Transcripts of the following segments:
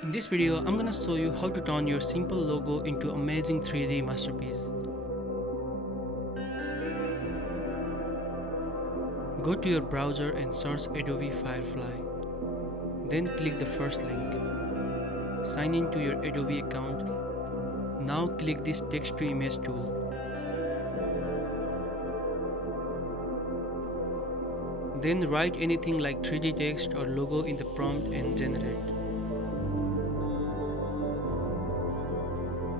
In this video, I'm gonna show you how to turn your simple logo into amazing 3D masterpiece. Go to your browser and search Adobe Firefly. Then click the first link. Sign in to your Adobe account. Now click this text to image tool. Then write anything like 3D text or logo in the prompt and generate.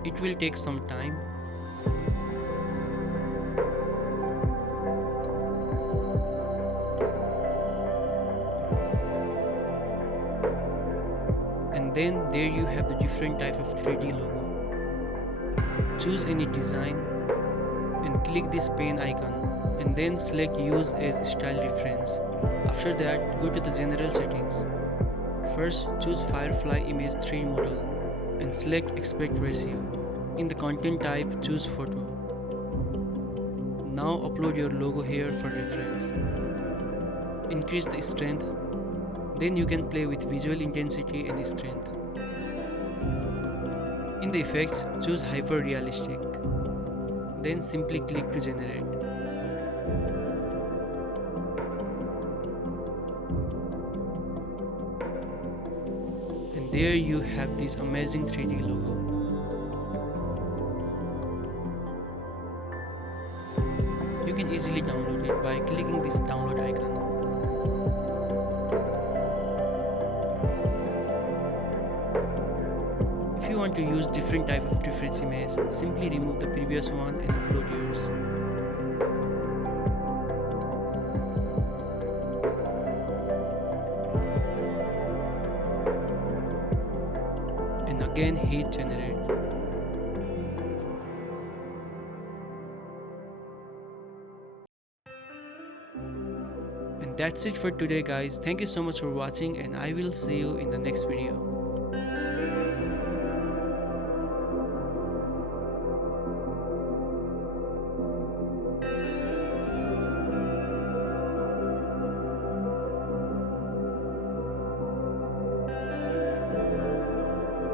It will take some time. And then there you have the different type of 3D logo. Choose any design and click this pen icon and then select use as style reference. After that, go to the general settings. First, choose Firefly Image 3 model and select aspect ratio. In the content type, choose photo. Now upload your logo here for reference. Increase the strength. Then you can play with visual intensity and strength. In the effects, choose hyper realistic. Then simply click to generate. And there you have this amazing 3D logo. You can easily download it by clicking this download icon. If you want to use different type of reference image, simply remove the previous one and upload yours. And again hit generate. And that's it for today guys. Thank you so much for watching and I will see you in the next video.